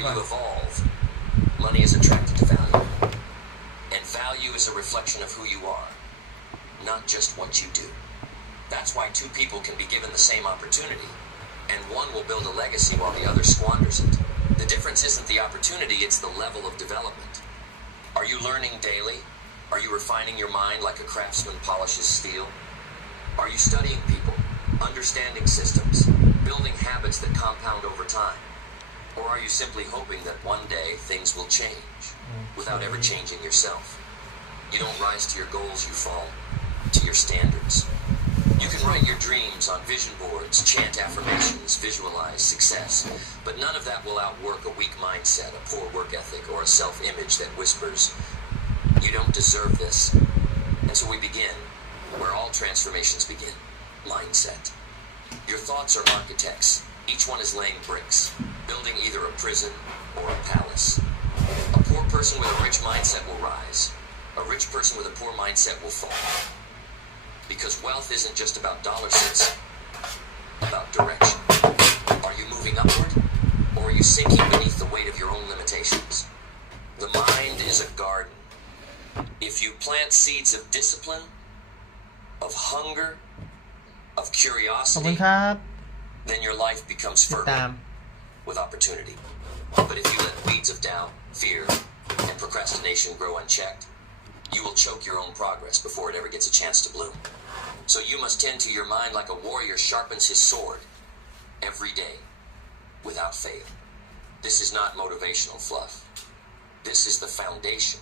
more you evolve, money is attracted to value. And value is a reflection of who you are, not just what you do. That's why two people can be given the same opportunity, and one will build a legacy while the other squanders it. The difference isn't the opportunity, it's the level of development. Are you learning daily? Are you refining your mind like a craftsman polishes steel? Are you studying people, understanding systems, building habits that compound over time? Or are you simply hoping that one day things will change without ever changing yourself? You don't rise to your goals, you fall to your standards. You can write your dreams on vision boards, chant affirmations, visualize success, but none of that will outwork a weak mindset, a poor work ethic, or a self-image that whispers, "You don't deserve this." And so we begin where all transformations begin: mindset. Your thoughts are architects. Each one is laying bricks, building either a prison or a palace. A poor person with a rich mindset will rise. A rich person with a poor mindset will fall. Because wealth isn't just about dollar cents, about direction. Are you moving upward, or are you sinking beneath the weight of your own limitations? The mind is a garden. If you plant seeds of discipline, of hunger, of ขอบคุณ curiosity, ครับ then your life becomes ติดตาม fertile with opportunity. But if you let weeds of doubt, fear, and procrastination grow unchecked, you will choke your own progress before it ever gets a chance to bloom. So you must tend to your mind like a warrior sharpens his sword every day without fail. This is not motivational fluff. This is the foundation.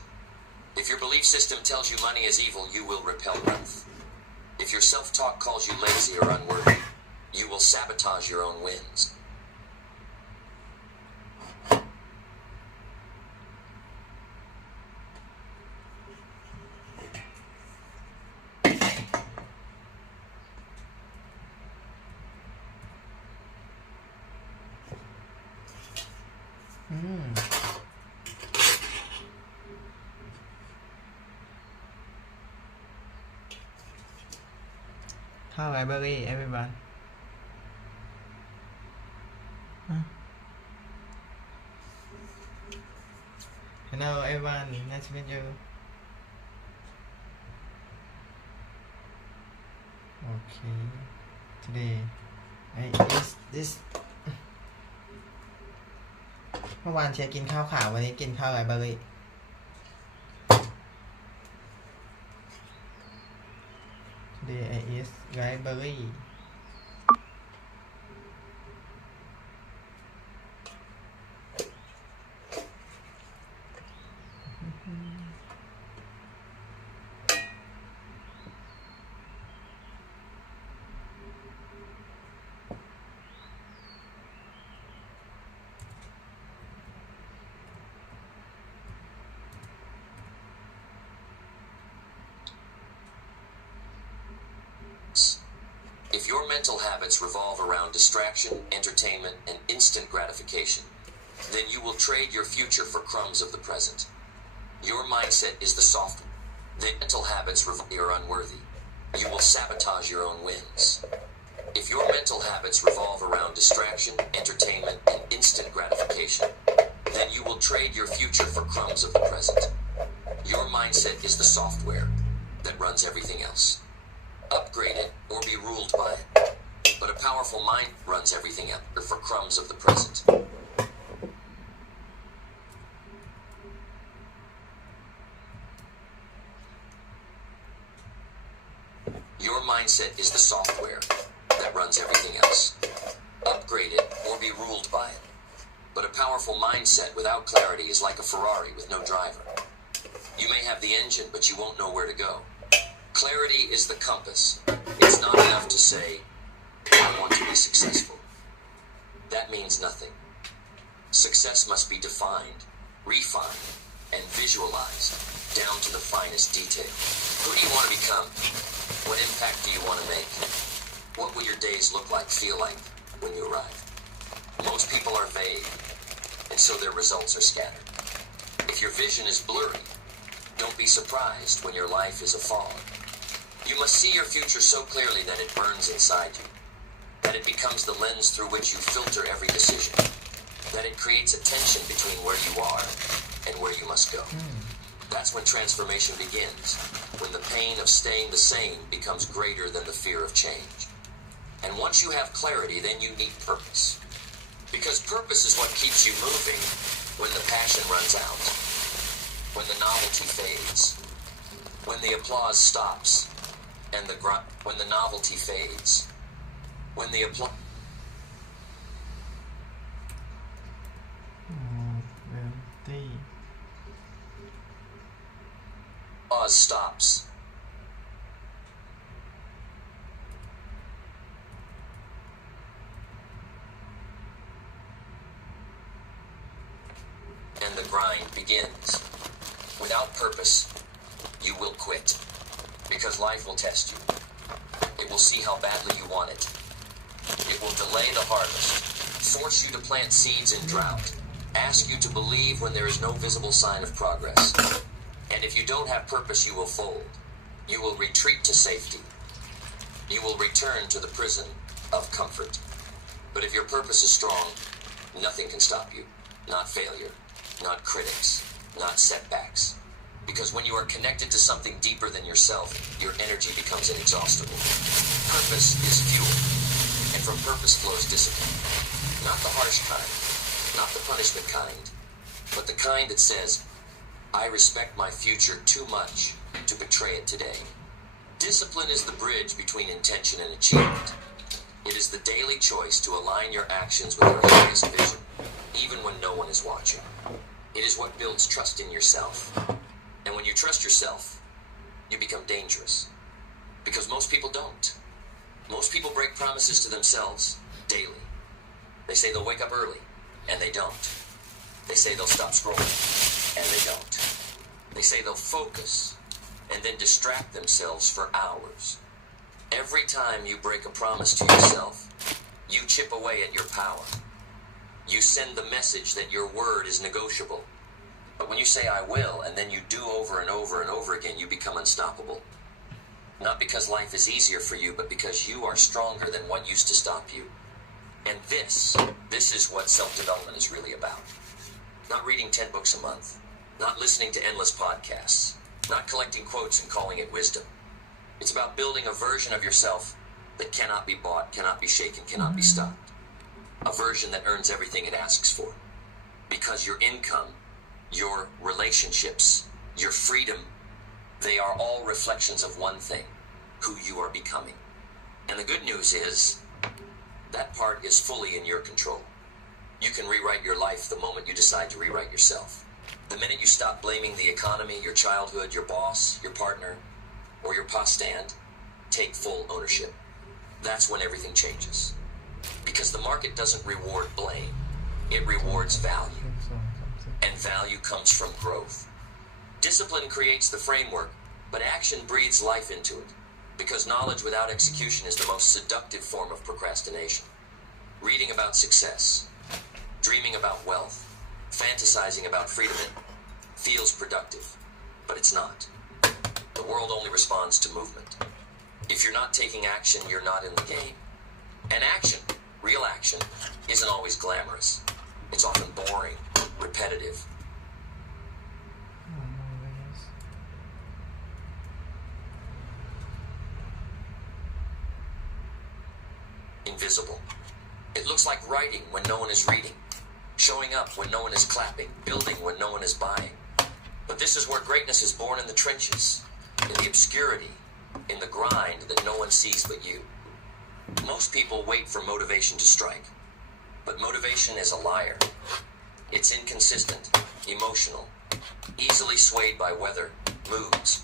If your belief system tells you money is evil, you will repel wealth. If your self-talk calls you lazy or unworthy, you will sabotage your own wins.ข้าวไรเบอรี่ everyone Hello everyone nice to meet you Okay today I eat this เมื่อวานเชียร์กินข้าวขาววันนี้กินข้าวไรเบอรี่Today I eat library. If your mental habits revolve around distraction, entertainment, and instant gratification, then you will trade your future for crumbs of the present. Your mindset is the software. The mental habits are unworthy. You will sabotage your own wins. If your mental habits revolve around distraction, entertainment, and instant gratification, then you will trade your future for crumbs of the present. Your mindset is the software that runs everything else. Upgrade it or be ruled by it. But a powerful mind runs everything up for crumbs of the present. Your mindset is the software that runs everything else. Upgrade it or be ruled by it. But a powerful mindset without clarity is like a Ferrari with no driver. You may have the engine, but you won't know where to go. Clarity is the compass. It's not enough to say, "I want to be successful." That means nothing. Success must be defined, refined, and visualized down to the finest detail. Who do you want to become? What impact do you want to make? What will your days look like, feel like when you arrive? Most people are vague, and so their results are scattered. If your vision is blurry, don't be surprised when your life is a fog. You must see your future so clearly that it burns inside you, that it becomes the lens through which you filter every decision. that it creates a tension between where you are and where you must go. That's when transformation begins, when the pain of staying the same becomes greater than the fear of change. And once you have clarity, then you need purpose. Because purpose is what keeps you moving when the passion runs out, when the novelty fades, when the applause stops, and when the novelty fades, when the applause stops. And the grind begins. Without purpose, you will quit. Because life will test you. It will see how badly you want it. It will delay the harvest, force you to plant seeds in drought, ask you to believe when there is no visible sign of progress. And if you don't have purpose, you will fold. You will retreat to safety. You will return to the prison of comfort. But if your purpose is strong, nothing can stop you. Not failure, not critics, not setbacks. Because when you are connected to something deeper than yourself, your energy becomes inexhaustible. Purpose is fuel, and from purpose flows discipline. Not the harsh kind, not the punishment kind, but the kind that says, I respect my future too much to betray it today. Discipline is the bridge between intention and achievement. It is the daily choice to align your actions with your highest vision, even when no one is watching. It is what builds trust in yourself. And when you trust yourself, you become dangerous. Because most people don't. Most people break promises to themselves daily. They say they'll wake up early, and they don't. They say they'll stop scrolling, and they don't. They say they'll focus, and then distract themselves for hours. Every time you break a promise to yourself, you chip away at your power. You send the message that your word is negotiable. But when you say I will, and then you do over and over and over again, you become unstoppable. Not because life is easier for you, but because you are stronger than what used to stop you. And this is what self-development is really about. Not reading 10 books a month. Not listening to endless podcasts. Not collecting quotes and calling it wisdom. It's about building a version of yourself that cannot be bought, cannot be shaken, cannot be stopped. A version that earns everything it asks for. Because your income, your relationships, your freedom, they are all reflections of one thing, who you are becoming. And the good news is, that part is fully in your control. You can rewrite your life the moment you decide to rewrite yourself. The minute you stop blaming the economy, your childhood, your boss, your partner, or your past stand, take full ownership. That's when everything changes. Because the market doesn't reward blame, it rewards value. And value comes from growth. Discipline creates the framework, but action breathes life into it. Because knowledge without execution is the most seductive form of procrastination. Reading about success, dreaming about wealth, fantasizing about freedom feels productive, but it's not. The world only responds to movement. If you're not taking action, you're not in the game. And action, real action, isn't always glamorous. It's often boring, repetitive. Invisible. It looks like writing when no one is reading, showing up when no one is clapping, building when no one is buying. But this is where greatness is born, in the trenches, in the obscurity, in the grind that no one sees but you. Most people wait for motivation to strike, but motivation is a liar. It's inconsistent, emotional, easily swayed by weather, moods,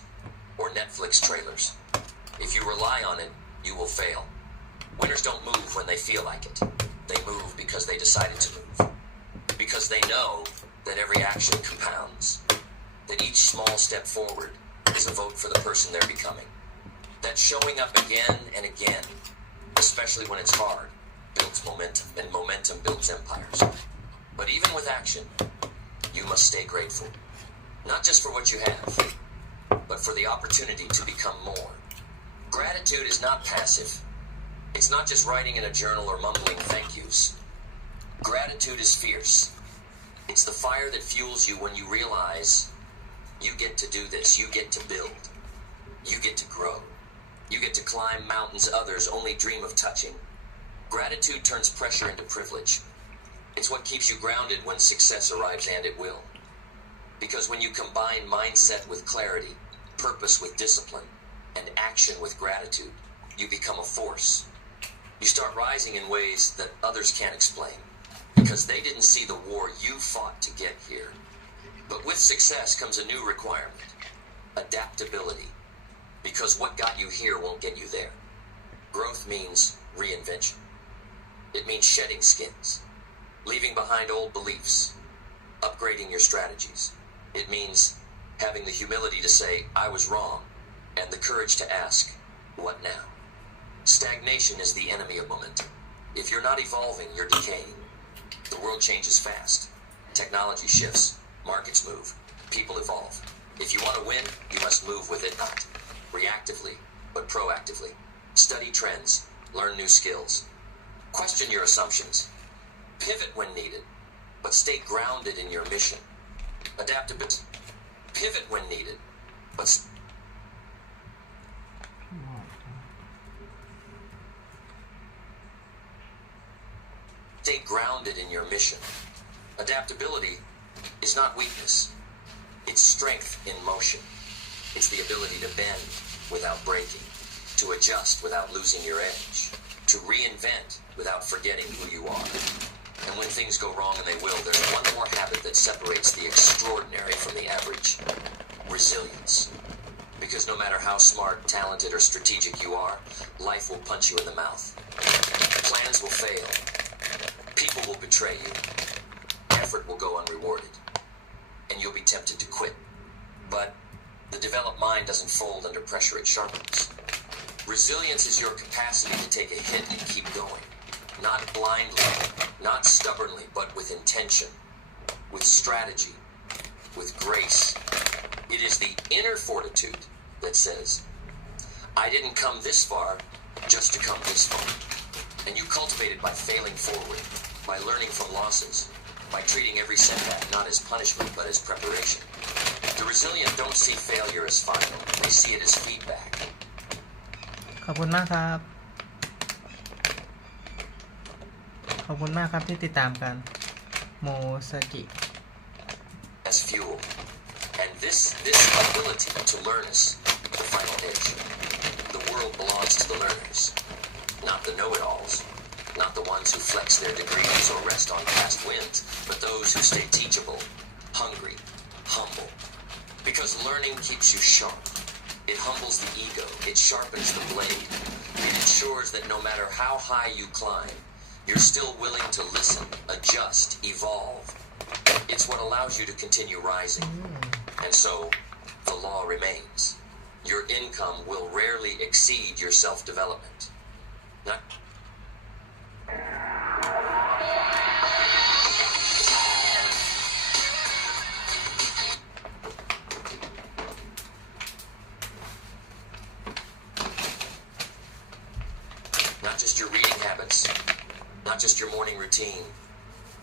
or Netflix trailers. If you rely on it, you will fail. Winners don't move when they feel like it. They move because they decided to move. Because they know that every action compounds. That each small step forward is a vote for the person they're becoming. That showing up again and again, especially when it's hard, builds momentum, and momentum builds empires. But even with action, you must stay grateful. Not just for what you have, but for the opportunity to become more. Gratitude is not passive. It's not just writing in a journal or mumbling thank yous. Gratitude is fierce. It's the fire that fuels you when you realize you get to do this, you get to build, you get to grow, you get to climb mountains others only dream of touching. Gratitude turns pressure into privilege. It's what keeps you grounded when success arrives, and it will. Because when you combine mindset with clarity, purpose with discipline, and action with gratitude, you become a force. You start rising in ways that others can't explain, because they didn't see the war you fought to get here. But with success comes a new requirement: adaptability. Because what got you here won't get you there. Growth means reinvention. It means shedding skins, leaving behind old beliefs, upgrading your strategies. It means having the humility to say, I was wrong, and the courage to ask, what now? Stagnation is the enemy of momentum. If you're not evolving, you're decaying. The world changes fast. Technology shifts. Markets move. People evolve. If you want to win, you must move with it, not reactively, but proactively. Study trends. Learn new skills. Question your assumptions. Pivot when needed, but stay grounded in your mission. Adaptability. Pivot when needed, but stay grounded in your mission. Adaptability is not weakness. It's strength in motion. It's the ability to bend without breaking, to adjust without losing your edge, to reinvent without forgetting who you are. And when things go wrong, and they will, there's one more habit that separates the extraordinary from the average: resilience. Because no matter how smart, talented, or strategic you are, life will punch you in the mouth. Plans will fail. People will betray you. Effort will go unrewarded. And you'll be tempted to quit. But the developed mind doesn't fold under pressure, it sharpens. Resilience is your capacity to take a hit and keep going. Not blindly, not stubbornly, but with intention, with strategy, with grace. It is the inner fortitude that says, I didn't come this far just to come this far. And you cultivate it by failing forward, by learning from losses, by treating every setback not as punishment but as preparation. The resilient don't see failure as final, they see it as feedback. ขอบคุณมากครับ ขอบคุณมากครับที่ติดตามกันโมสกิ As fuel. And this ability to learn is the final edge. The world belongs to the learners, not the know-it-alls, not the ones who flex their degrees or rest on past wins, but those who stay teachable, hungry, humble. Because learning keeps you sharp. It humbles the ego. It sharpens the blade. It ensures that no matter how high you climb, you're still willing to listen, adjust, evolve. It's what allows you to continue rising. And so, the law remains. Your income will rarely exceed your self-development. Not just your reading habits, not just your morning routine,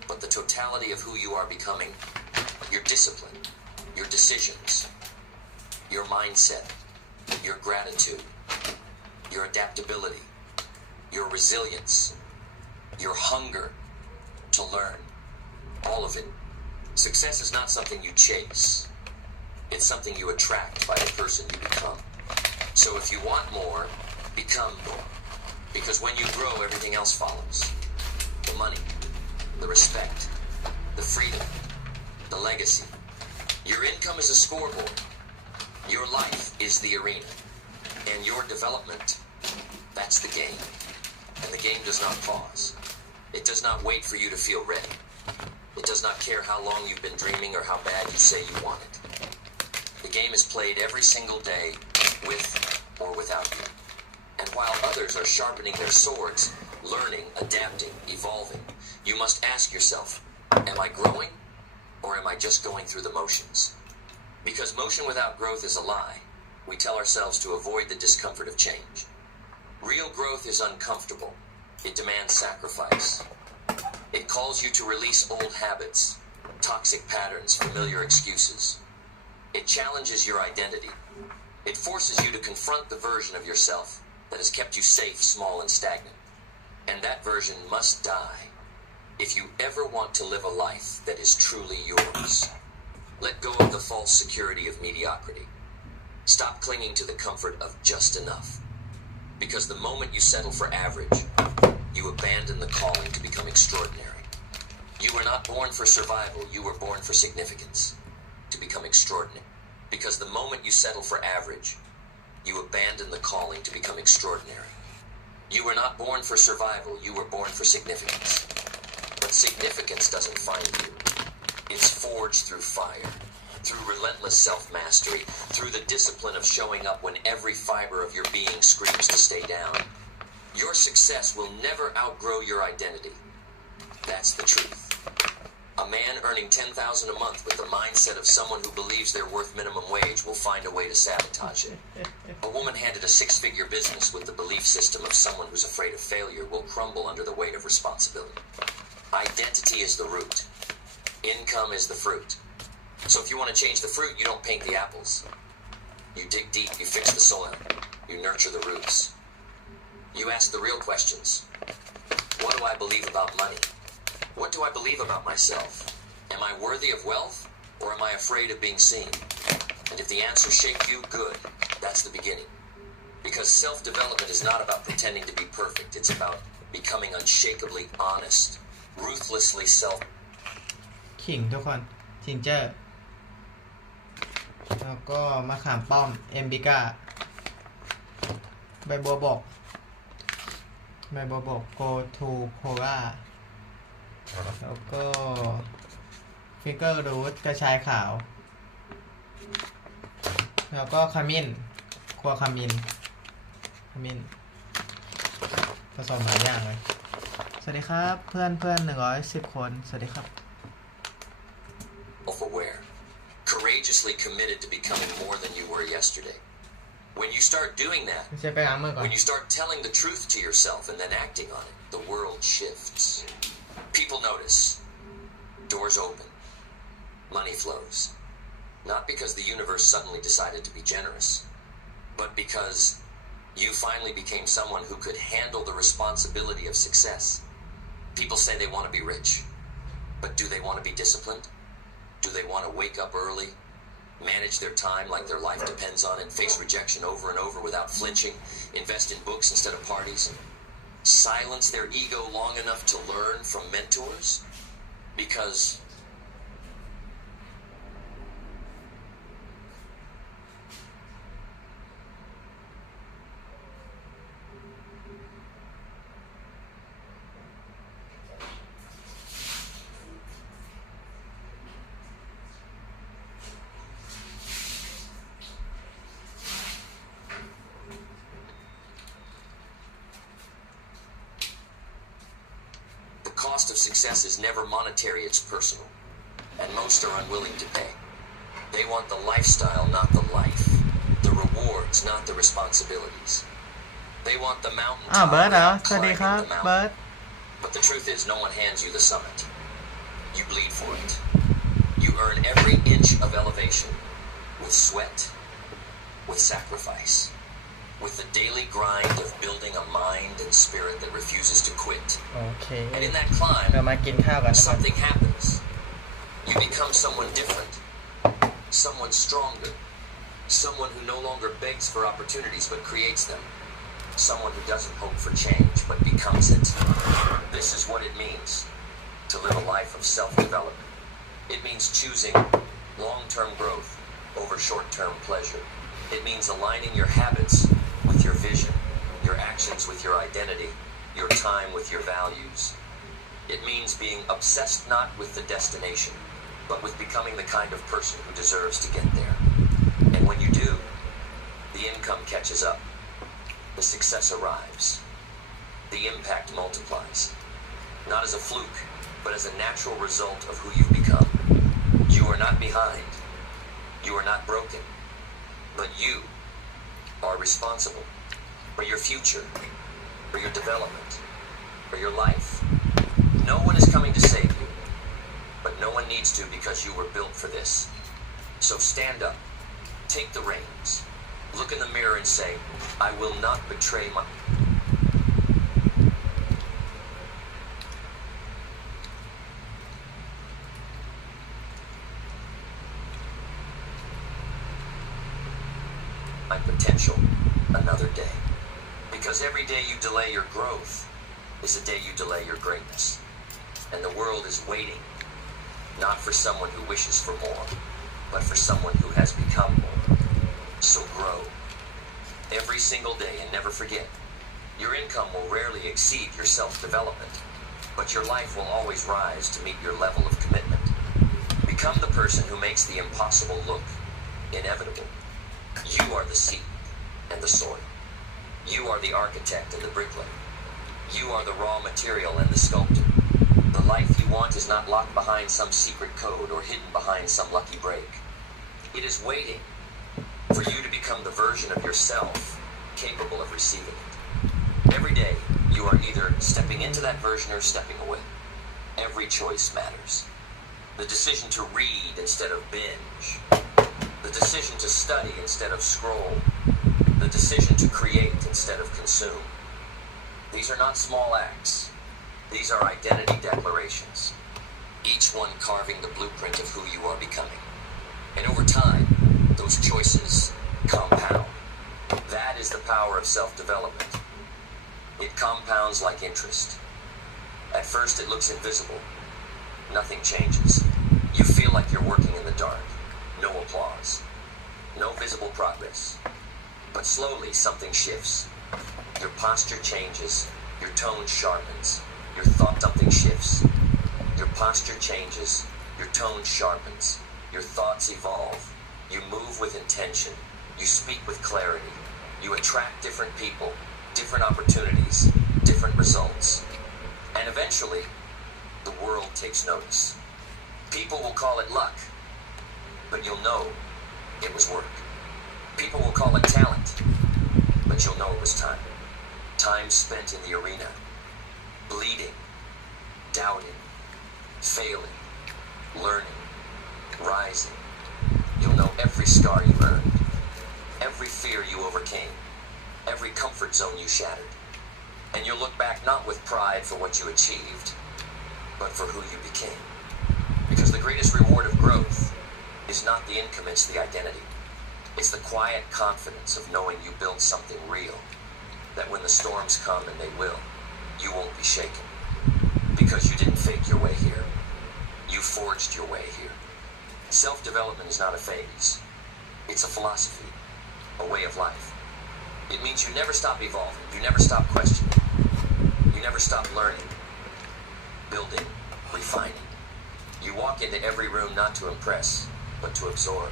but the totality of who you are becoming, your discipline, your decisions, your mindset, your gratitude, your adaptability, your resilience, your hunger to learn, all of it. Success is not something you chase. It's something you attract by the person you become. So if you want more, become more. Because when you grow, everything else follows. The money, the respect, the freedom, the legacy. Your income is a scoreboard. Your life is the arena. And your development, that's the game. And the game does not pause. It does not wait for you to feel ready. It does not care how long you've been dreaming or how bad you say you want it. The game is played every single day, with or without you. And while others are sharpening their swords, learning, adapting, evolving, you must ask yourself, am I growing, or am I just going through the motions? Because motion without growth is a lie. We tell ourselves to avoid the discomfort of change. Real growth is uncomfortable. It demands sacrifice. It calls you to release old habits, toxic patterns, familiar excuses. It challenges your identity. It forces you to confront the version of yourself that has kept you safe, small, and stagnant. And that version must die if you ever want to live a life that is truly yours. Let go of the false security of mediocrity. Stop clinging to the comfort of just enough. Because the moment you settle for average, you abandon the calling to become extraordinary. You were not born for survival, you were born for significance, to become extraordinary. Because the moment you settle for average, you abandon the calling to become extraordinary. You were not born for survival, you were born for significance. But significance doesn't find you. It's forged through fire, through relentless self-mastery, through the discipline of showing up when every fiber of your being screams to stay down. Your success will never outgrow your identity. That's the truth. A man earning $10,000 a month with the mindset of someone who believes they're worth minimum wage will find a way to sabotage it. A woman handed a six-figure business with the belief system of someone who's afraid of failure will crumble under the weight of responsibility. Identity is the root. Income is the fruit. So if you want to change the fruit, you don't paint the apples. You dig deep, you fix the soil, you nurture the roots. You ask the real questions. What do I believe about money? What do I believe about myself? Am I worthy of wealth, or am I afraid of being seen? And if the answers shake you, good. That's the beginning. Because self-development is not about pretending to be perfect. It's about becoming unshakably honest, ruthlessly self. ขิงทุกคนจินเจอร์แล้วก็มะขามป้อมเอมบิก้าใบบัวบกโกทูโคล่าแล้วก็ฟิกเกอร์รูทกระชายขาวแล้วก็ขมิ้นครัวขมิ้นผสมหลายอย่างเลยสวัสดีครับเพื่อน110 คนสวัสดีครับSelf-aware, courageously committed to becoming more than you were yesterday. When you start doing that, when you start telling the truth to yourself and then acting on it, the world shifts. People notice. Doors open. Money flows. Not because the universe suddenly decided to be generous, but because you finally became someone who could handle the responsibility of success. People say they want to be rich, but do they want to be disciplined? Do they want to wake up early, manage their time like their life depends on it, face rejection over and over without flinching, invest in books instead of parties, silence their ego long enough to learn from mentors? Because the cost of success is never monetary, it's personal. And most are unwilling to pay. They want the lifestyle, not the life. The rewards, not the responsibilities. They want the mountaintop, not climbing the mountain. But the truth is, no one hands you the summit. You bleed for it. You earn every inch of elevation with sweat, with sacrifice, with the daily grind of building a mind and spirit that refuses to quit. Okay. And in that climb, something happens. You become someone different, someone stronger, someone who no longer begs for opportunities but creates them, someone who doesn't hope for change but becomes it. This is what it means to live a life of self-development. It means choosing long-term growth over short-term pleasure. It means aligning your habits with your vision, your actions with your identity, your time with your values. It means being obsessed not with the destination, but with becoming the kind of person who deserves to get there. And when you do, the income catches up, the success arrives, the impact multiplies, not as a fluke, but as a natural result of who you've become. You are not behind, you are not broken, but you are responsible for your future, for your development, for your life. No one is coming to save you, but no one needs to because you were built for this. So stand up, take the reins, look in the mirror and say, I will not betray my... my potential another day. Because every day you delay your growth is a day you delay your greatness. And the world is waiting, not for someone who wishes for more, but for someone who has become more. So grow every single day and never forget, your income will rarely exceed your self-development, but your life will always rise to meet your level of commitment. Become the person who makes the impossible look inevitable. You are the seed and the soil. You are the architect and the bricklayer. You are the raw material and the sculptor. The life you want is not locked behind some secret code or hidden behind some lucky break. It is waiting for you to become the version of yourself capable of receiving it. Every day, you are either stepping into that version or stepping away. Every choice matters. The decision to read instead of binge. The decision to study instead of scroll. The decision to create instead of consume. These are not small acts. These are identity declarations, each one carving the blueprint of who you are becoming. And over time, those choices compound. That is the power of self-development. It compounds like interest. At first it looks invisible. Nothing changes. You feel like you're working in the dark. No applause. No visible progress. But slowly something shifts. Your posture changes. Your tone sharpens. Your thought, something shifts. Your posture changes. Your tone sharpens. Your thoughts evolve. You move with intention. You speak with clarity. You attract different people, different opportunities, different results. And eventually, the world takes notice. People will call it luck, but you'll know it was work. People will call it talent, but you'll know it was time. Time spent in the arena, bleeding, doubting, failing, learning, rising. You'll know every scar you earned, every fear you overcame, every comfort zone you shattered. And you'll look back not with pride for what you achieved, but for who you became. Because the greatest reward of growth is not the income, it's the identity. It's the quiet confidence of knowing you built something real, that when the storms come, and they will, you won't be shaken. Because you didn't fake your way here. You forged your way here. Self-development is not a phase. It's a philosophy, a way of life. It means you never stop evolving. You never stop questioning. You never stop learning, building, refining. You walk into every room not to impress, but to absorb.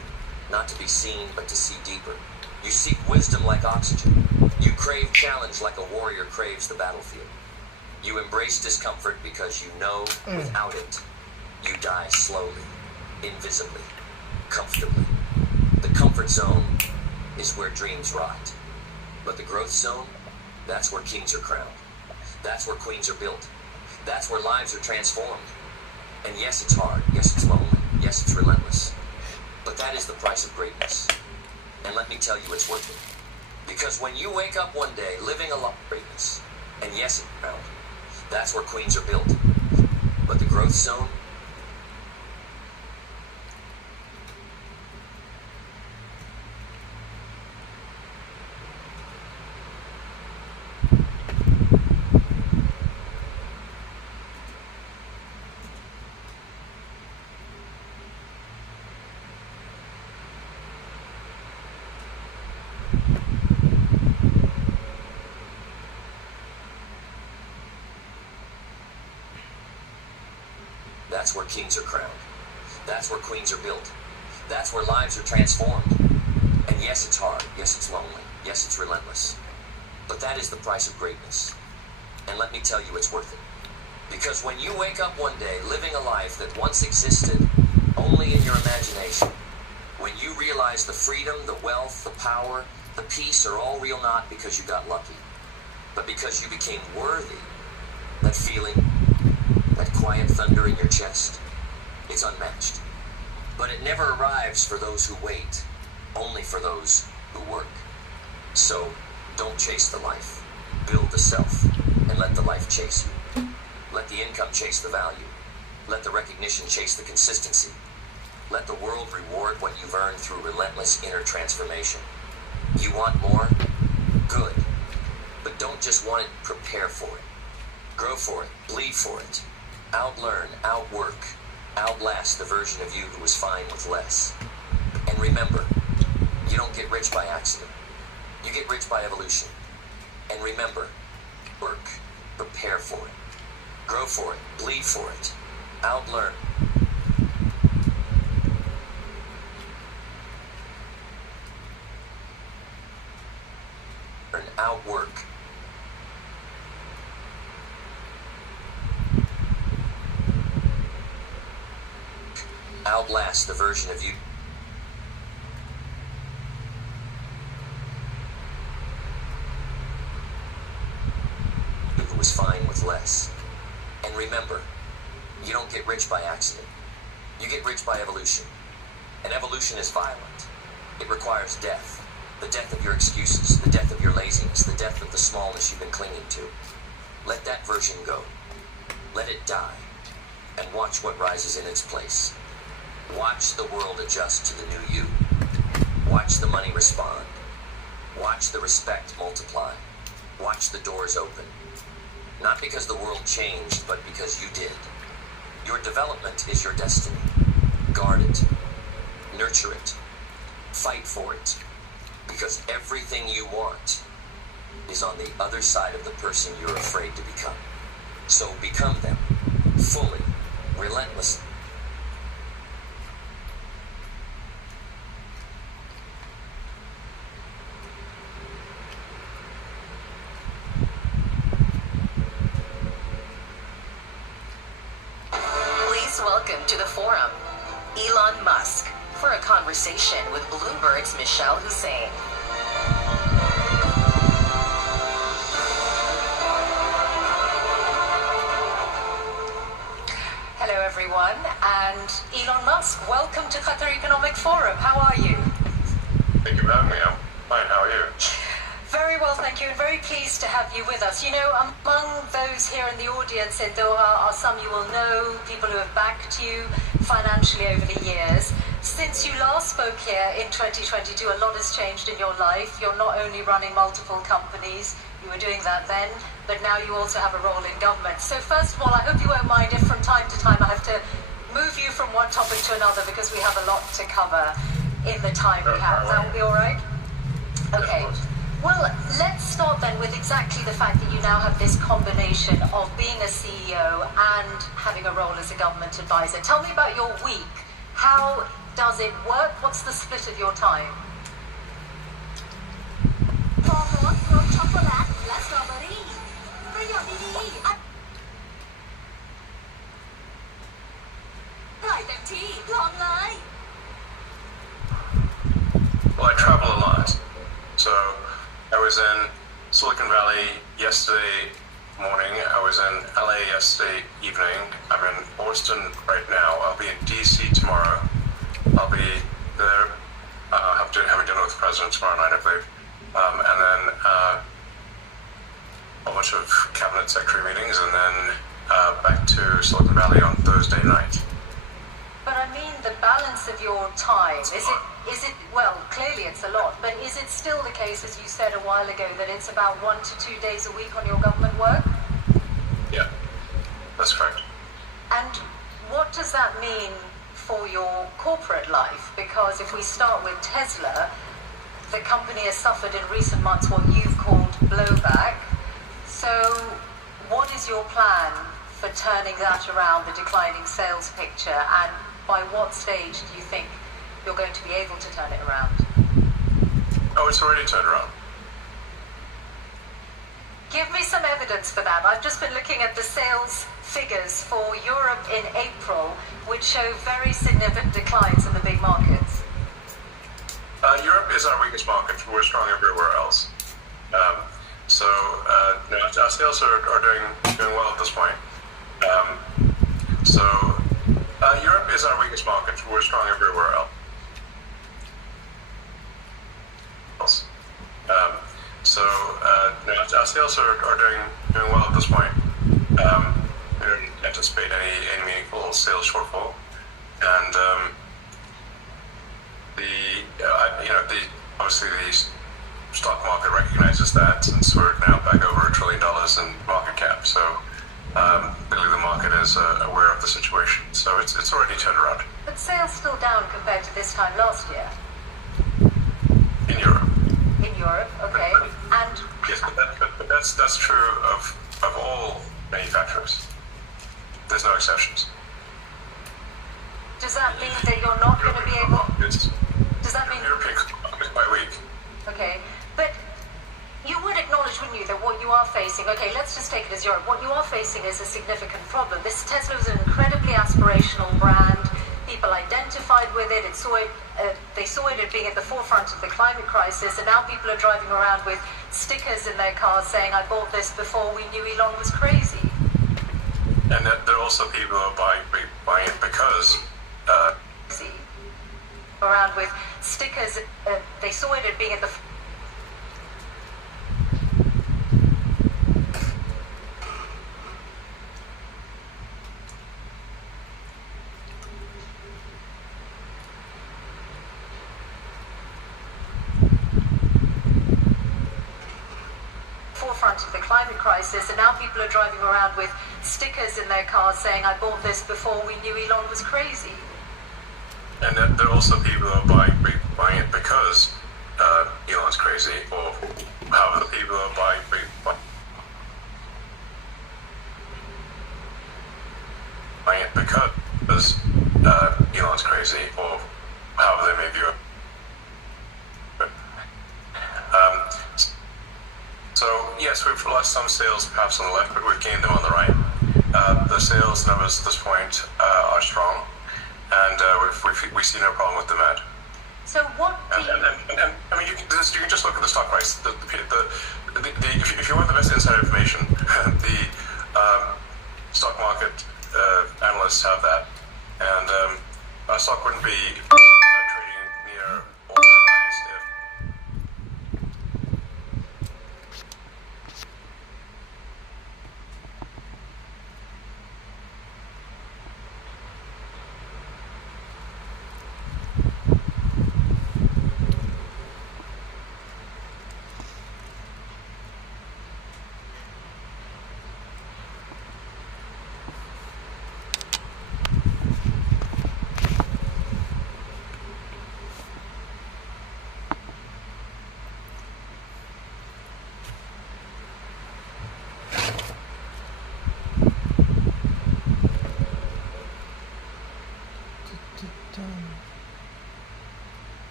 Not to be seen, but to see deeper. You seek wisdom like oxygen. You crave challenge like a warrior craves the battlefield. You embrace discomfort because you know without it, you die slowly, invisibly, comfortably. The comfort zone is where dreams rot. But the growth zone, that's where kings are crowned. That's where queens are built. That's where lives are transformed. And yes, it's hard. Yes, it's lonely. Yes, it's relentless. But that is the price of greatness. And let me tell you, it's worth it. Because when you wake up one day living a life of greatness, and yes, it's crowned, that's where queens are built. But the growth zone, that's where kings are crowned. That's where queens are built. That's where lives are transformed. And yes, it's hard. Yes, it's lonely. Yes, it's relentless. But that is the price of greatness. And let me tell you, it's worth it. Because when you wake up one day living a life that once existed only in your imagination, when you realize the freedom, the wealth, the power, the peace are all real not because you got lucky, but because you became worthy, that feeling, that That quiet thunder in your chest, it's unmatched. But it never arrives for those who wait, only for those who work. So, don't chase the life. Build the self, and let the life chase you. Let the income chase the value. Let the recognition chase the consistency. Let the world reward what you've earned through relentless inner transformation. You want more? Good. But don't just want it, prepare for it. Grow for it, bleed for it. Outlearn, outwork, outlast the version of you who was fine with less. And remember, you don't get rich by accident. You get rich by evolution. And remember, work, prepare for it. Grow for it, bleed for it. Outlearn. Outwork. Outlast the version of you who was fine with less. And remember, you don't get rich by accident. You get rich by evolution. And evolution is violent. It requires death. The death of your excuses, the death of your laziness, the death of the smallness you've been clinging to. Let that version go. Let it die. And watch what rises in its place. Watch the world adjust to the new you. Watch the money respond. Watch the respect multiply. Watch the doors open. Not because the world changed, but because you did. Your development is your destiny. Guard it. Nurture it. Fight for it. Because everything you want is on the other side of the person you're afraid to become. So become them. Fully. Relentlessly. Please welcome to the forum, Elon Musk, for a conversation with Bloomberg's Michelle Hussein. Hello everyone, and Elon Musk, welcome to Qatar Economic Forum. How are you? Thank you for having me. I'm fine. How are you? Very well, thank you, and very pleased to have you with us. You know, among those here in the audience in Doha are some you will know, people who have backed you financially over the years. Since you last spoke here in 2022, a lot has changed in your life. You're not only running multiple companies, you were doing that then, but now you also have a role in government. So first of all, I hope you won't mind if from time to time I have to move you from one topic to another because we have a lot to cover in the time we have. That will be all right? Okay. Well, let's start then with exactly the fact that you now have this combination of being a CEO and having a role as a government advisor. Tell me about your week. How does it work? What's the split of your time? โฟร์โมสรสช็อกโกแลตและสตรอเบอรี่ประโยชน์ดีๆอร่อยเต็มที่ลองเลย Well, I travel a lot. So I was in Silicon Valley yesterday morning. I was in LA yesterday evening. I'm in Boston right now. I'll be in DC tomorrow. I'll be there. Have to have a dinner with the president tomorrow night, I believe. And then a bunch of cabinet secretary meetings, and then back to Silicon Valley on Thursday night. But I mean the balance of your time, is it, well, clearly it's a lot, but is it still the case, as you said a while ago, that it's about 1 to 2 days a week on your government work? Yeah, that's correct. And what does that mean for your corporate life? Because if we start with Tesla, the company has suffered in recent months what you've called blowback. So what is your plan for turning that around, the declining sales picture, and by what stage do you think you're going to be able to turn it around? Oh, it's already turned around. Give me some evidence for that. I've just been looking at the sales figures for Europe in April, which show very significant declines in the big markets. Europe is our weakest market. We're strong everywhere else. So our sales are doing well at this point. So Europe is our weakest market. We're strong everywhere else. Our sales are doing well at this point. We don't anticipate any meaningful sales shortfall, and obviously the stock market recognizes that, since we're now back over $1 trillion in market cap. So clearly the market is aware of the situation. So it's already turned around. But sales still down compared to this time last year. In Europe. In Europe, okay. And yes, but that's true of all manufacturers. There's no exceptions. does that mean that you're not going to be able? Does that mean? European market is quite weak. Okay, but you would acknowledge, wouldn't you, that what you are facing? Okay, let's just take it as Europe. What you are facing is a significant problem. This Tesla was an incredibly aspirational brand. People identified with it. They saw it as being at the forefront of the climate crisis, and now people are driving around with stickers in their cars saying, "I bought this before we knew Elon was crazy." And there are also people who are buying it because. Around with stickers. They saw it as being at the. Forefront of the climate crisis, and now people are driving around with stickers in their cars saying, "I bought this before we knew Elon was crazy." And there are also people who are buying it because Elon's crazy, or however the people are buying it because Elon's crazy, or however they may view it. So yes, we've lost some sales perhaps on the left, but we've gained them on the right. The sales numbers at this point are strong, and we see no problem with demand. So what do you... And I mean, you can just look at the stock price. If you want the best inside information, the stock market analysts have that, and our stock wouldn't be trading near all-time highs if.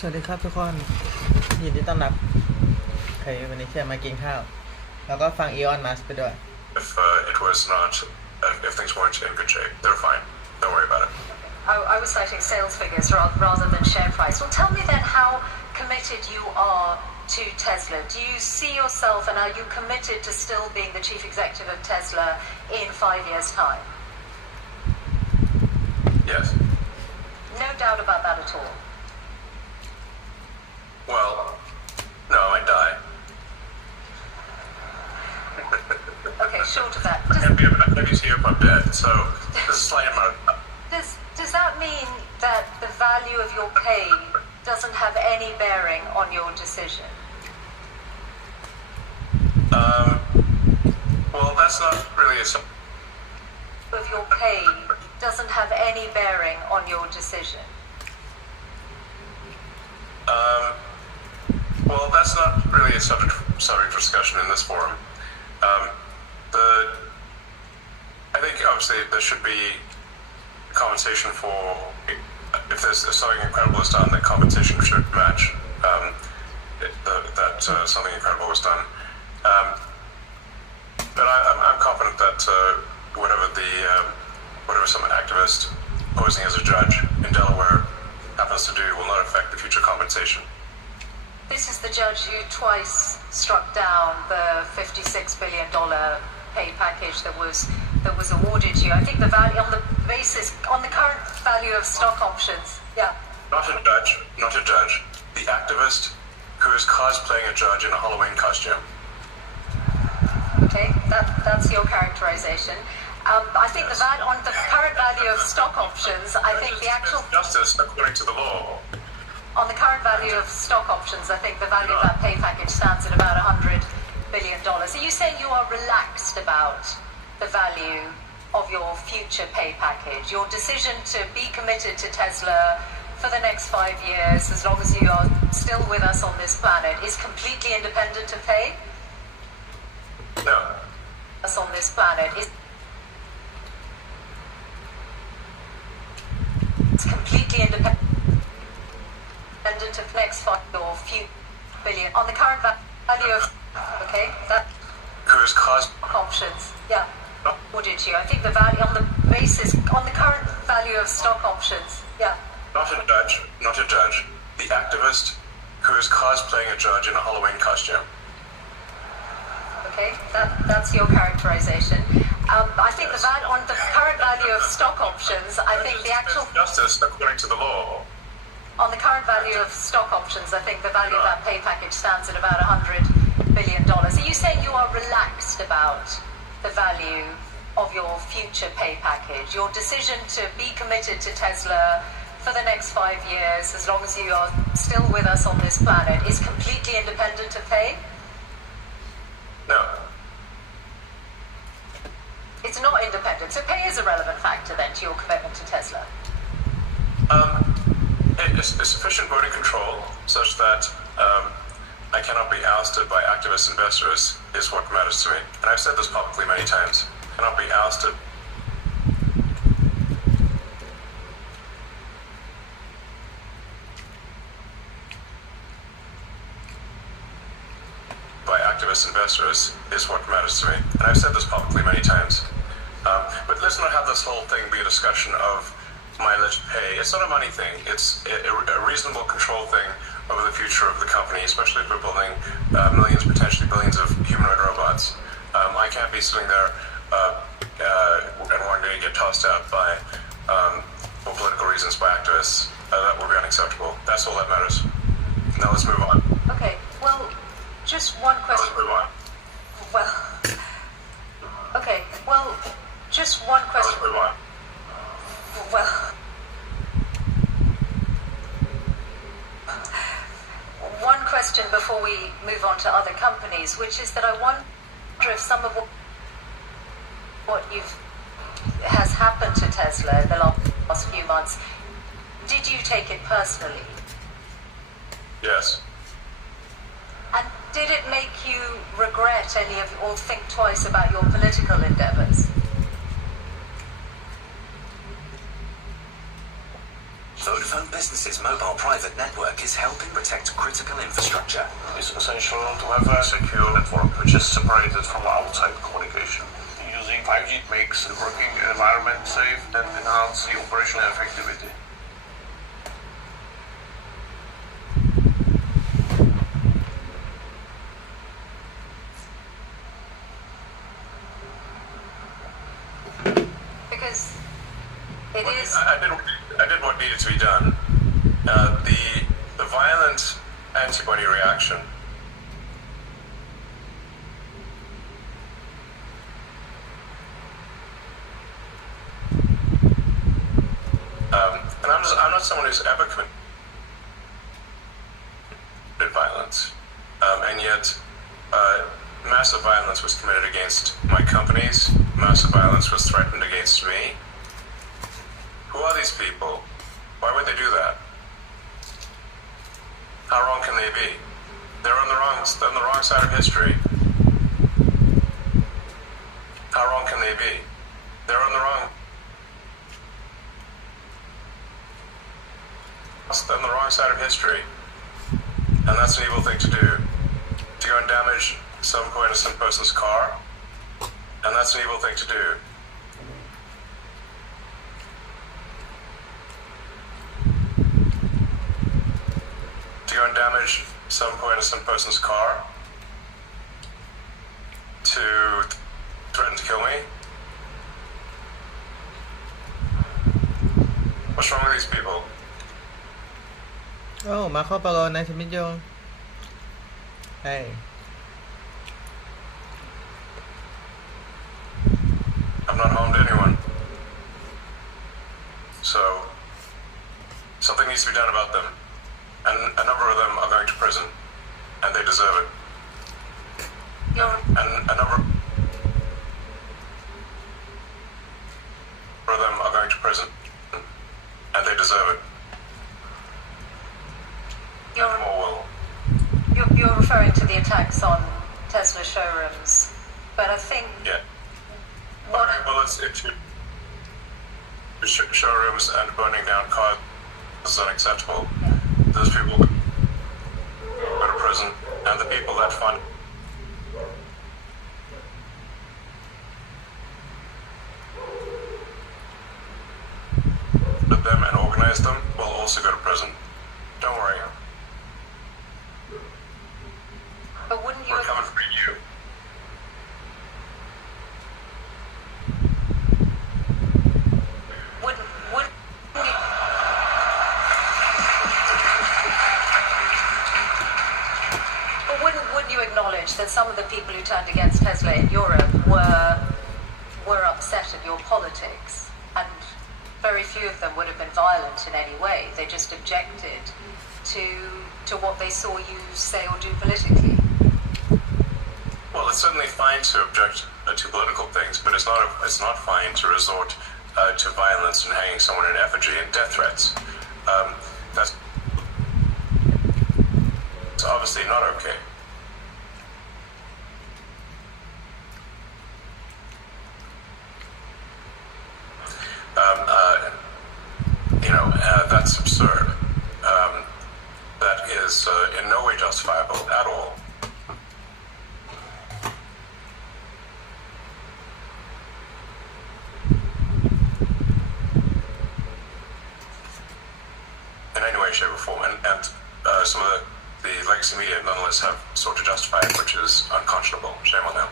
สวัสดีครับทุกคนยินดีต้อนรับใครวันนี้แค่มากินข้าวแล้วก็ฟังอีออนมัสก์ไปด้วย If things weren't in good shape, they're fine. Don't worry about it. I was citing sales figures rather than share price. Well, tell me then how committed you are to Tesla. Do you see yourself, and are you committed to still being the chief executive of Tesla in 5 years' time? Yes. No doubt about that at all. Well, no, I die. Okay, short of that. I'm going to see if I'm dead, so there's a slight amount of... Does that mean that the value of your pay doesn't have any bearing on your decision? Well, that's not really a... Of your pay doesn't have any bearing on your decision. Well, that's not really a subject for discussion in this forum. I think obviously there should be compensation for, if there's something incredible is done, then compensation should match that something incredible was done. But I'm confident that whatever some activist posing as a judge in Delaware happens to do will not affect the future compensation. This is the judge who twice struck down the $56 billion pay package that was awarded you. I think the value on the current value of stock options. Yeah. Not a judge. Not a judge. The activist who is cosplaying a judge in a Halloween costume. Okay, that's your characterization. I think on the current value of stock options, I think the actual justice according to the law. On the current value of stock options, I think the value of that pay package stands at about $100 billion. Are you saying you are relaxed about the value of your future pay package? Your decision to be committed to Tesla for the next 5 years, as long as you are still with us on this planet, is completely independent of pay? No. Us on this planet is completely independent of next 5 or few billion on the current value of that who's caused options. Yeah. Awarded you. I think the value on the current value of stock options. Yeah. Not a judge. Not a judge. The activist who is cosplaying a judge in a Halloween costume. Okay, that's your characterization. I think on the current value of stock options, I think the actual justice according to the law. On the current value of stock options, I think the value of that pay package stands at about $100 billion. Are you saying you are relaxed about the value of your future pay package? Your decision to be committed to Tesla for the next 5 years, as long as you are still with us on this planet, is completely independent of pay? No. It's not independent. So pay is a relevant factor then to your commitment to Tesla? It's sufficient voting control such that I cannot be ousted by activist investors is what matters to me. And I've said this publicly many times. I cannot be ousted by activist investors is what matters to me. And I've said this publicly many times. But let's not have this whole thing be a discussion of my alleged pay. It's not a money thing. It's a reasonable control thing over the future of the company, especially if we're building millions, potentially billions of humanoid robots. I can't be sitting there and wanting to get tossed out by, for political reasons, by activists. That would be unacceptable. That's all that matters. Now let's move on. Okay, well, just one question. Let's move on. Well, okay, well, just one question. Let's move on. Well, one question before we move on to other companies, which is that I wonder if some of what has happened to Tesla in the last few months, did you take it personally? Yes. And did it make you regret any of, or think twice about your political endeavors? Vodafone Business's mobile private network is helping protect critical infrastructure. It's essential to have a secure network which is separated from outside communication. Using 5G makes the working environment safe and enhance the operational effectivity. Because it is... I did what needed to be done. The violent antibody reaction and I'm not someone who's ever committed violence, and yet massive violence was committed against my companies. Massive violence was threatened against me. Who are these people? Why would they do that? How wrong can they be? They're on the wrong side of history. How wrong can they be? They're on the wrong side of history. And that's an evil thing to do. To go and damage some poor innocent person's car. And that's an evil thing to do. To go and damage some innocent person's car to threaten to kill me? What's wrong with these people? Oh, Marco Polo, nice to meet you. Hey. I've not harmed anyone. So, something needs to be done about them. And a number of them are going to prison. And they deserve it. And a number of them are going to prison. And they deserve it. And more will. You're referring to the attacks on Tesla showrooms, but I think... Yeah. What... Well, it's showrooms and burning down cars is unacceptable. Yeah. Those people go to prison, and the people that fund them and organize them will also go to prison. Don't worry. But wouldn't you... We're coming for you. Wouldn't you acknowledge that some of the people who turned against Tesla in Europe were upset at your politics, and very few of them would have been violent in any way. They just objected to what they saw you say or do politically. Well, it's certainly fine to object to political things, but it's not fine to resort to violence and hanging someone in effigy and death threats. That's obviously not okay. That's absurd. That is in no way justifiable at all. In any way, shape, or form. And some of the legacy media nonetheless have sought to justify it, which is unconscionable. Shame on them.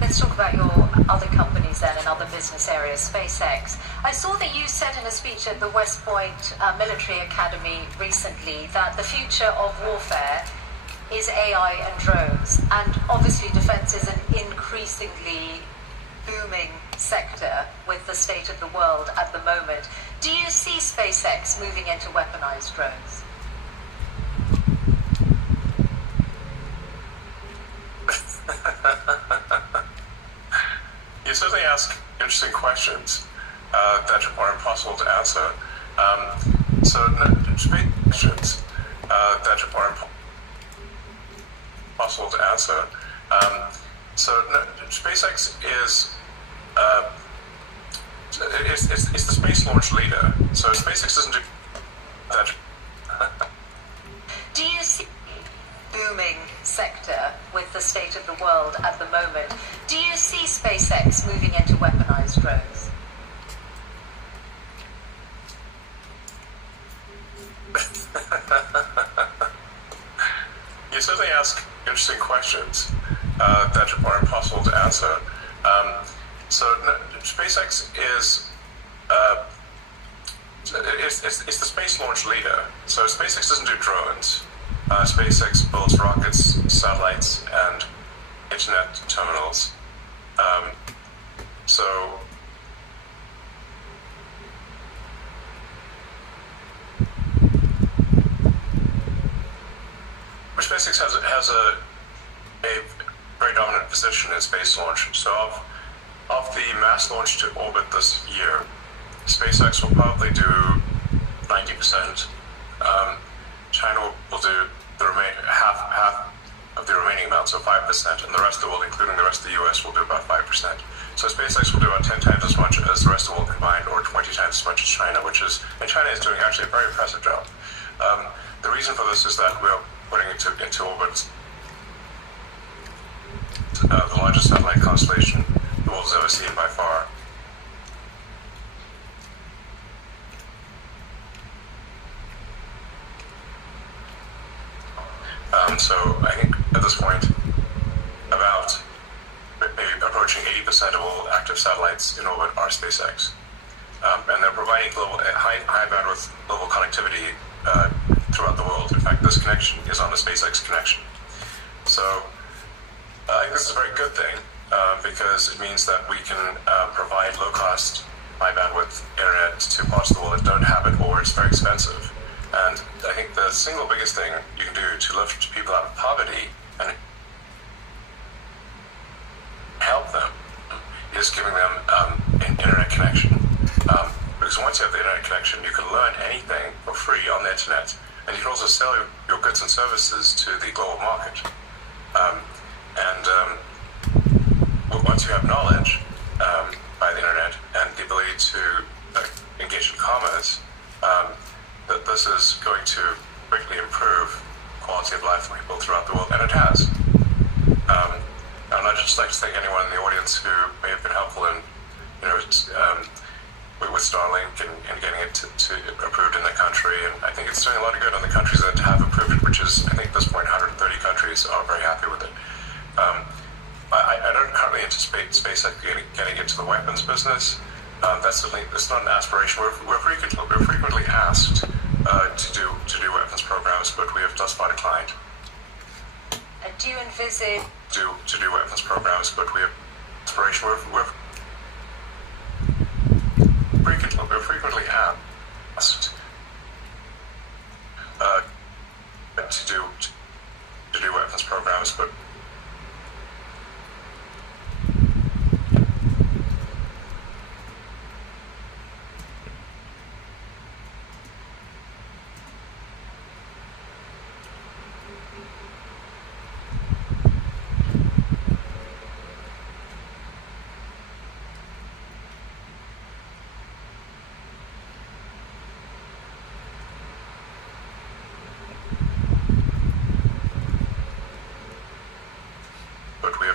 Let's talk about your other companies then and other business areas, SpaceX. I saw that you said in a speech at the West Point Military Academy recently that the future of warfare is AI and drones. And obviously defense is an increasingly booming sector with the state of the world at the moment. Do you see SpaceX moving into weaponized drones? You certainly ask interesting questions that are impossible to answer. Questions that are impossible to answer. SpaceX is it's the space launch leader. So SpaceX doesn't do that. Do you see booming sector with the state of the world at the moment? Do you see SpaceX moving into weaponized drones? You certainly ask interesting questions that are impossible to answer. SpaceX is it's the space launch leader. So SpaceX doesn't do drones. SpaceX builds rockets, satellites, and internet terminals. SpaceX has a very dominant position in space launch. So of the mass launch to orbit this year, SpaceX will probably do 90%. China will do half of the remaining amount, so 5%, and the rest of the world, including the rest of the US, will do about 5%. So SpaceX will do about 10 times as much as the rest of the world combined, or 20 times as much as China, and China is doing actually a very impressive job. The reason for this is that we're putting into orbit the largest satellite constellation the world has ever seen by far. And so I think at this point, about maybe approaching 80% of all active satellites in orbit are SpaceX. And they're providing high bandwidth global connectivity throughout the world. In fact, this connection is on the SpaceX connection. So I think this is a very good thing because it means that we can provide low-cost, high-bandwidth internet to parts of the world that don't have it or it's very expensive. And I think the single biggest thing you can do to lift people out of poverty and help them is giving them an internet connection. Because once you have the internet connection, you can learn anything for free on the internet, and you can also sell your goods and services to the global market. Once you have knowledge by the internet and the ability to engage in commerce, that this is going to greatly improve quality of life for people throughout the world, and it has. I'd just like to thank anyone in the audience who may have been helpful in, with Starlink and getting it to approved in the country. And I think it's doing a lot of good on the countries that have approved it, which is, I think at this point, 130 countries are very happy with it. I don't currently anticipate SpaceX getting into the weapons business. That's not an aspiration. We're frequently asked to do weapons programs, but we have thus far declined. Do you envisage to do weapons programs, but we have aspiration. We're frequently asked to do weapons programs, but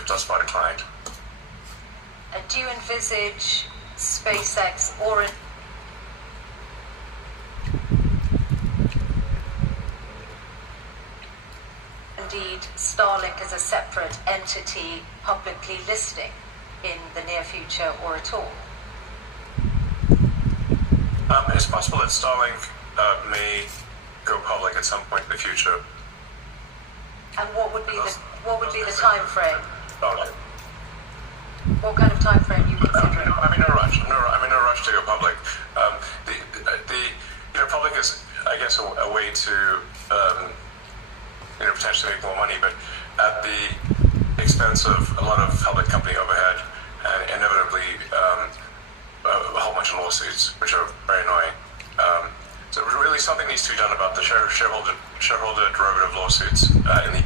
thus far declined. do you envisage SpaceX or indeed Starlink as a separate entity publicly listing in the near future or at all? It's possible that Starlink may go public at some point in the future. And what would be the time frame? Okay. What kind of time frame you considering? I'm in no rush. I'm in no rush to go public. Public is, I guess, a way to potentially make more money, but at the expense of a lot of public company overhead and inevitably a whole bunch of lawsuits, which are very annoying. So really, something needs to be done about the shareholder derivative lawsuits in the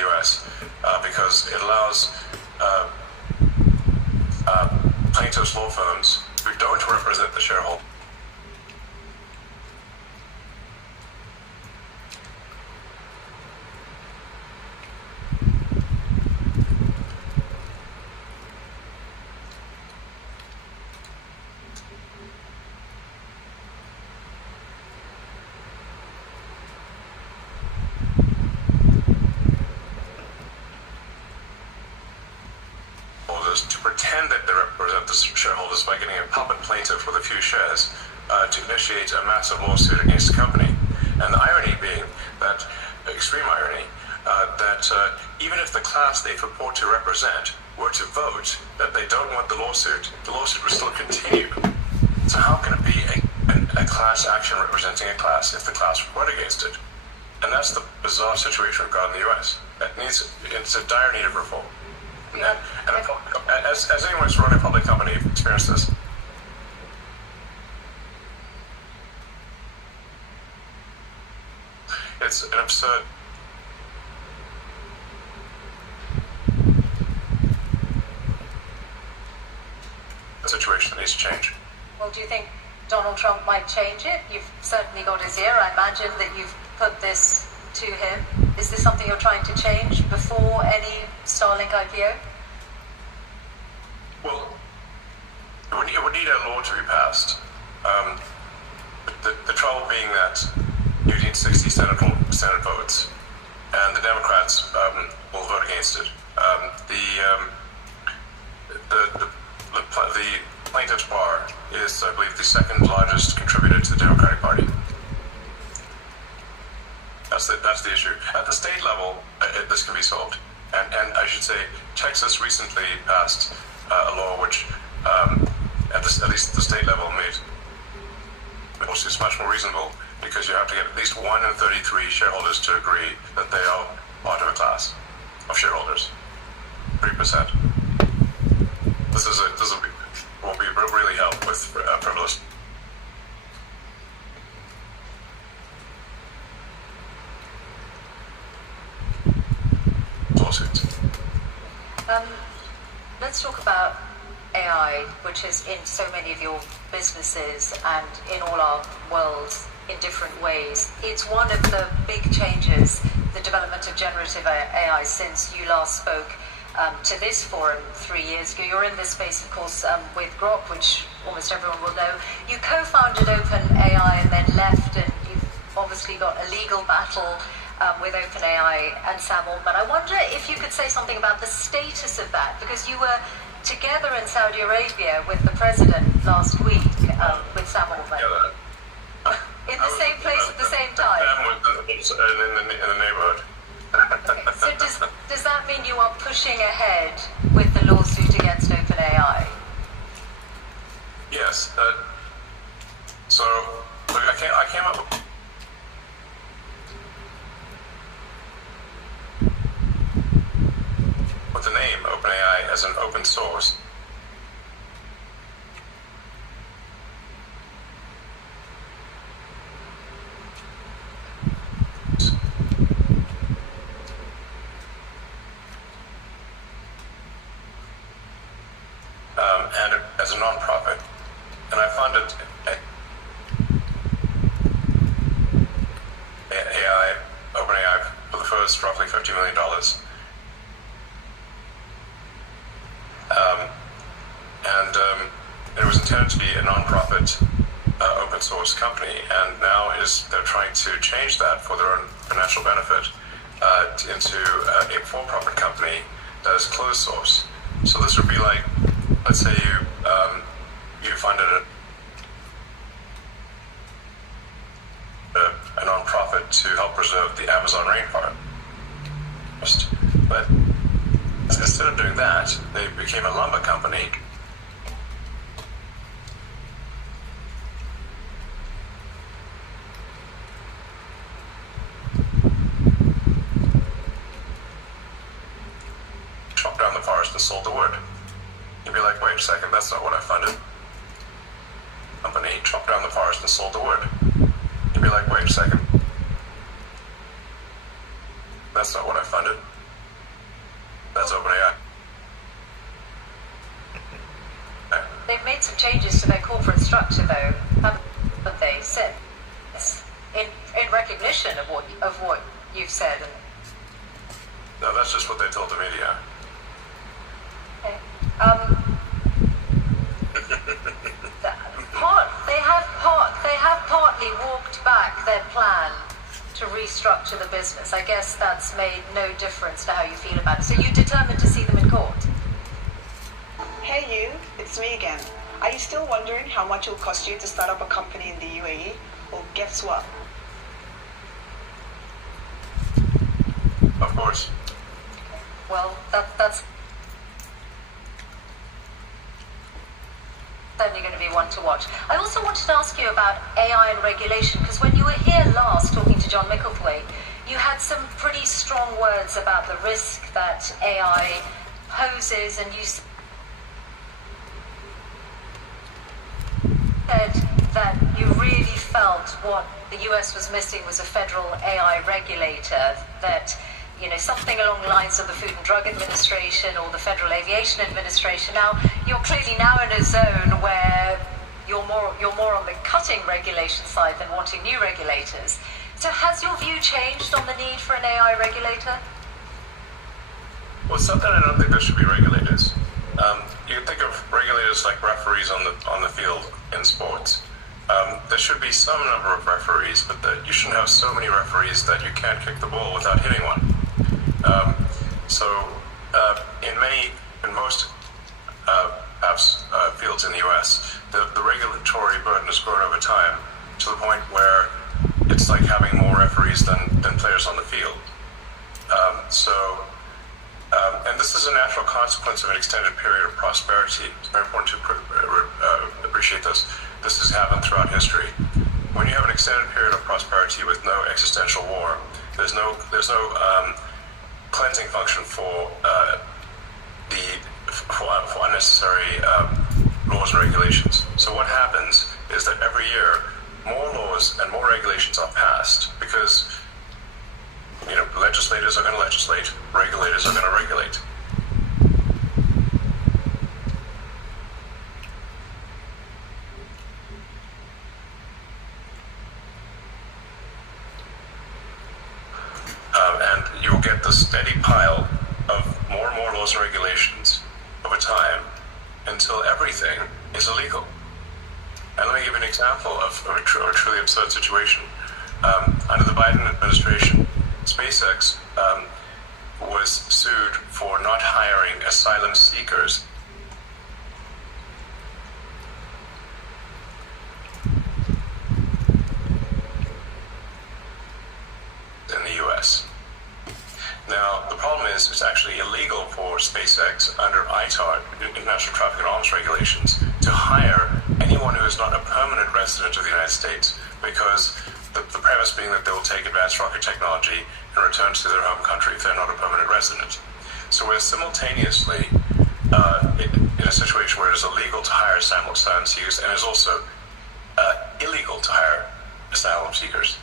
U.S. Because it allows plaintiffs' law firms who don't represent the shareholder to pretend that they represent the shareholders by getting a puppet plaintiff with a few shares to initiate a massive lawsuit against the company. And the irony being that, extreme irony, that even if the class they purport to represent were to vote that they don't want the lawsuit would still continue. So how can it be a class action representing a class if the class vote against it? And that's the bizarre situation we've got in the U.S. It's a dire need of reform. Yeah. And as anyone who's run a public company experienced this. It's an absurd situation that needs to change. Well, do you think Donald Trump might change it? You've certainly got his ear. I imagine that you've put this to him. Is this something you're trying to change before any Starlink IPO? Well, it would need a law to be passed. The trouble being that you need 60 Senate votes, and the Democrats will vote against it. The plaintiff's bar is, I believe, the second largest contributor to the Democratic Party. That's the issue. At the state level, this can be solved. And I should say, Texas recently passed a law which, at least the state level, which is much more reasonable, because you have to get at least 1 in 33 shareholders to agree that they are part of a class of shareholders. 3%. This will really help with frivolous lawsuits. Let's talk about AI, which is in so many of your businesses and in all our worlds in different ways. It's one of the big changes, the development of generative AI, since you last spoke to this forum 3 years ago. You're in this space, of course, with Grok, which almost everyone will know. You co-founded OpenAI and then left, and you've obviously got a legal battle with OpenAI and Sam Altman. I wonder if you could say something about the status of that, because you were together in Saudi Arabia with the president last week, with Sam Altman. In the same place at the same time. In the neighborhood. Okay. So does that mean you are pushing ahead with the lawsuit against OpenAI? Yes. So look, I came up with the name OpenAI as an open source. And as a non-profit, and I funded OpenAI for the first roughly $50 million. It was intended to be a non-profit open source company, and now they're trying to change that for their own financial benefit into a for-profit company that is closed source. So this would be like, let's say you funded a non-profit to help preserve the Amazon rainforest. But instead of doing that, they became a lumber company. Chopped down the forest and sold the wood. You'd be like, wait a second, that's not what I funded. Company chopped down the forest and sold the wood. You'd be like, wait a second. That's not what I funded. That's OpenAI. They've made some changes to their corporate structure, though, haven't they, since? In recognition of what you've said. No, that's just what they told the media. Okay. They have partly walked back their plan to restructure the business. I guess that's made no difference to how you feel about it. So you're determined to see them in court? Hey you, it's me again. Are you still wondering how much it will cost you to start up a company in the UAE? Well, guess what? Of course. Well, that's certainly going to be one to watch. I also wanted to ask you about AI and regulation, because when you were here last talking to John Micklethwaite, you had some pretty strong words about the risk that AI poses, and you said that you really felt what the US was missing was a federal AI regulator, that, you know, something along the lines of the Food and Drug Administration or the Federal Aviation Administration. Now, you're clearly now in a zone where you're more on the cutting regulation side than wanting new regulators. So has your view changed on the need for an AI regulator? Well, something I don't think there should be regulators. You can think of regulators legislators like referees on the field in sports. There should be some number of referees, but you shouldn't have so many referees that you can't kick the ball without hitting one. In most fields in the U.S., the regulatory burden has grown over time to the point where it's like having more referees than players on the field. And this is a natural consequence of an extended period of prosperity. It's very important to appreciate this. This has happened throughout history. When you have an extended period of prosperity with no existential war, there's no cleansing function for unnecessary laws and regulations. So what happens is that every year more laws and more regulations are passed because legislators are going to legislate, regulators are going to regulate. And you'll get the steady pile of more and more laws and regulations over time until everything is illegal. And let me give you an example of a truly absurd situation. Under the Biden administration, SpaceX was sued for not hiring asylum seekers in the U.S. Now, the problem is it's actually illegal for SpaceX under ITAR, International Traffic in Arms Regulations, to hire anyone who is not a permanent resident of the United States, because the premise being that they will take advanced rocket technology and return to their home country if they're not a permanent resident. So we're simultaneously in a situation where it is illegal to hire asylum seekers, and it is also illegal to hire asylum seekers.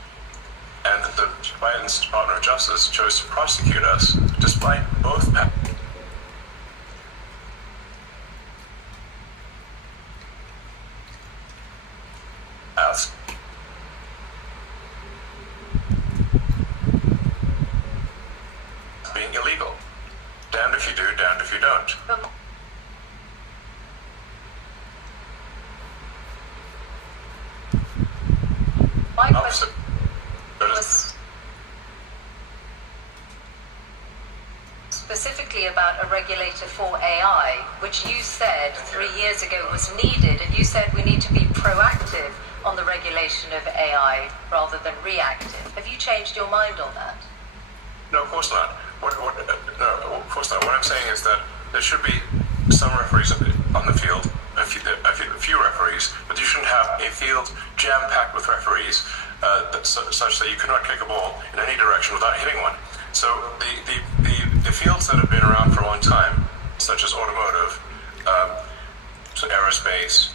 And the Biden's Department of Justice chose to prosecute us despite both paths being illegal. Damned if you do, damned if you don't. My question was specifically about a regulator for AI, which you said 3 years ago was needed, and you said we need to be proactive on the regulation of AI rather than reactive. Have you changed your mind on that? No, of course not. No, of course not. What I'm saying is that there should be some referees on the field, a few referees, but you shouldn't have a field jam-packed with referees such that you cannot kick a ball in any direction without hitting one. So the fields that have been around for a long time, such as automotive, so aerospace,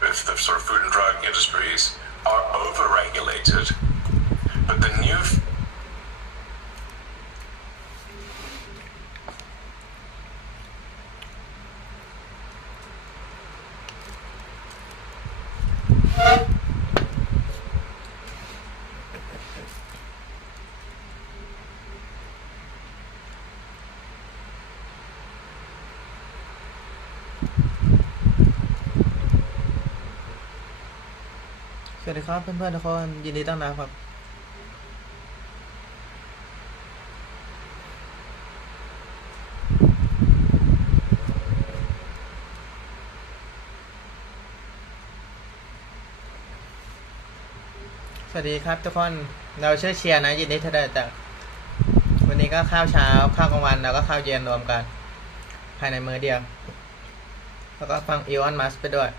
the sort of food and drug industries, are over-regulated. But the newสวัสดีครับเพื่อนๆทุกคนยินดีต้อนรับครับสวัสดีครับทุกคนเราชื่อเชียร์นะยินดีที่ได้จากวันนี้ก็ข้าวเช้าข้าวกลางวันแล้วก็ข้าวเย็นรวมกันภายในมื้อเดียวแล้วก็ฟังอีออนมัสไปด้วย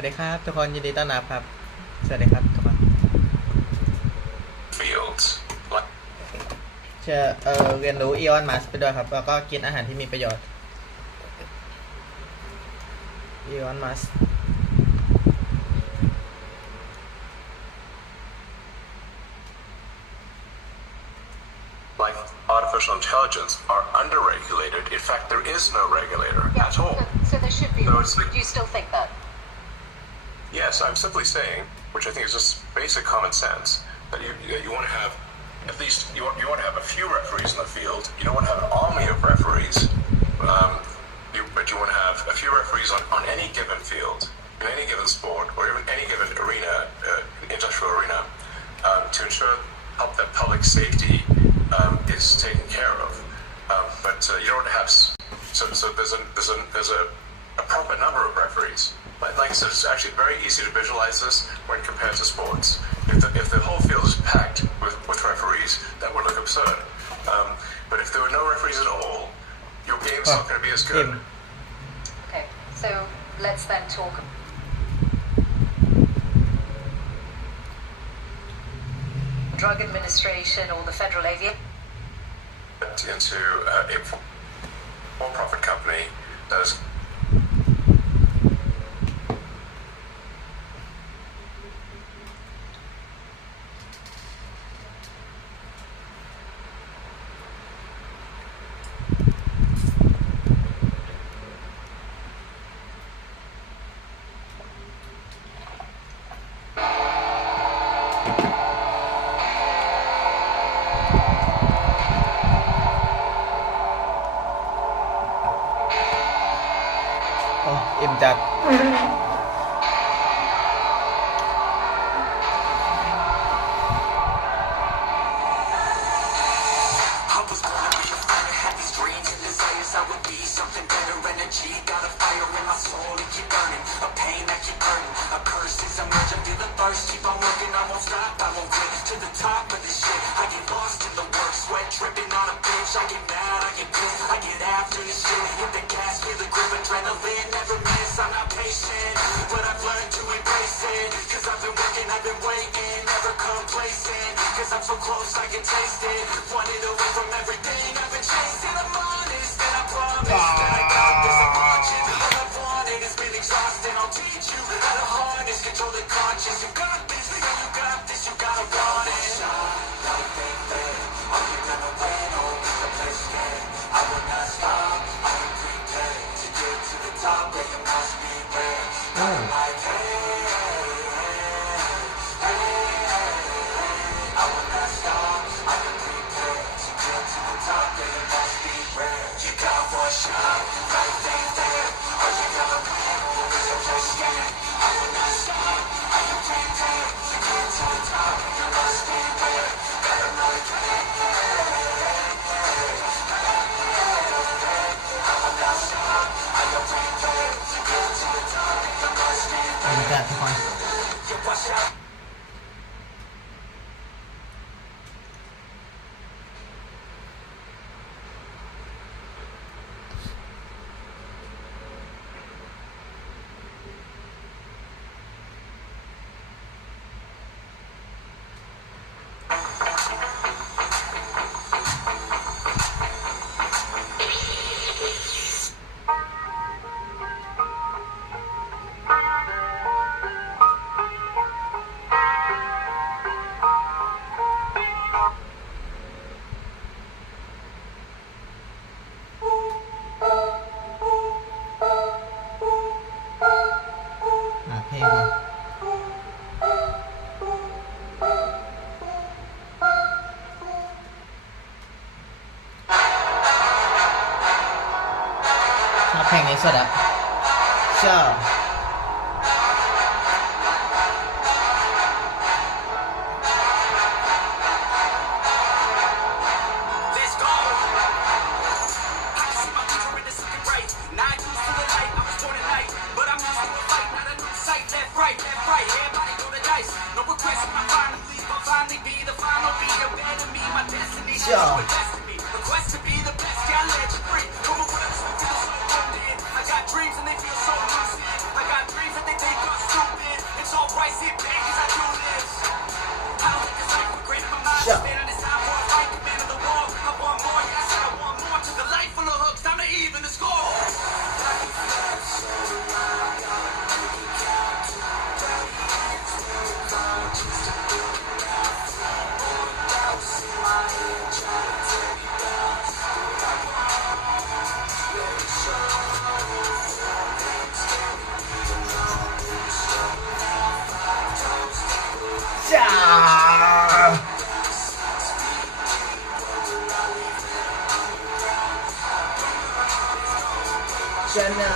สวัสดีครับทุกคนยินดีต้อนรับครับสวัสดีครับทุกคนจะเรียนรู้อีออนมัสไปด้วยครับแล้วก็กินอาหารที่มีประโยชน์อีออนมัสlike artificial intelligence are under-regulated. In fact, there is no regulator at all. So there should be. So it's like, do you still think that? Yes, I'm simply saying, which I think is just basic common sense, that you want to have at least you want to have a few referees in the field. You don't want to have an army of referees, but you want to have a few referees on any given field, in any given sport, or even any given arena, industrial arena, to ensure that public safety is taken care of. But you don't want to have so there's a proper number of referees. Like I said, it's actually very easy to visualize this when compared to sports. If the whole field is packed with referees, that would look absurd. But if there were no referees at all, your game's not going to be as good. Okay, so let's then talk. Drug Administration or the Federal Aviation. Into a for-profit company that isอิ่มจัด เพลงนี้สุดอะชอบ Now Yeah.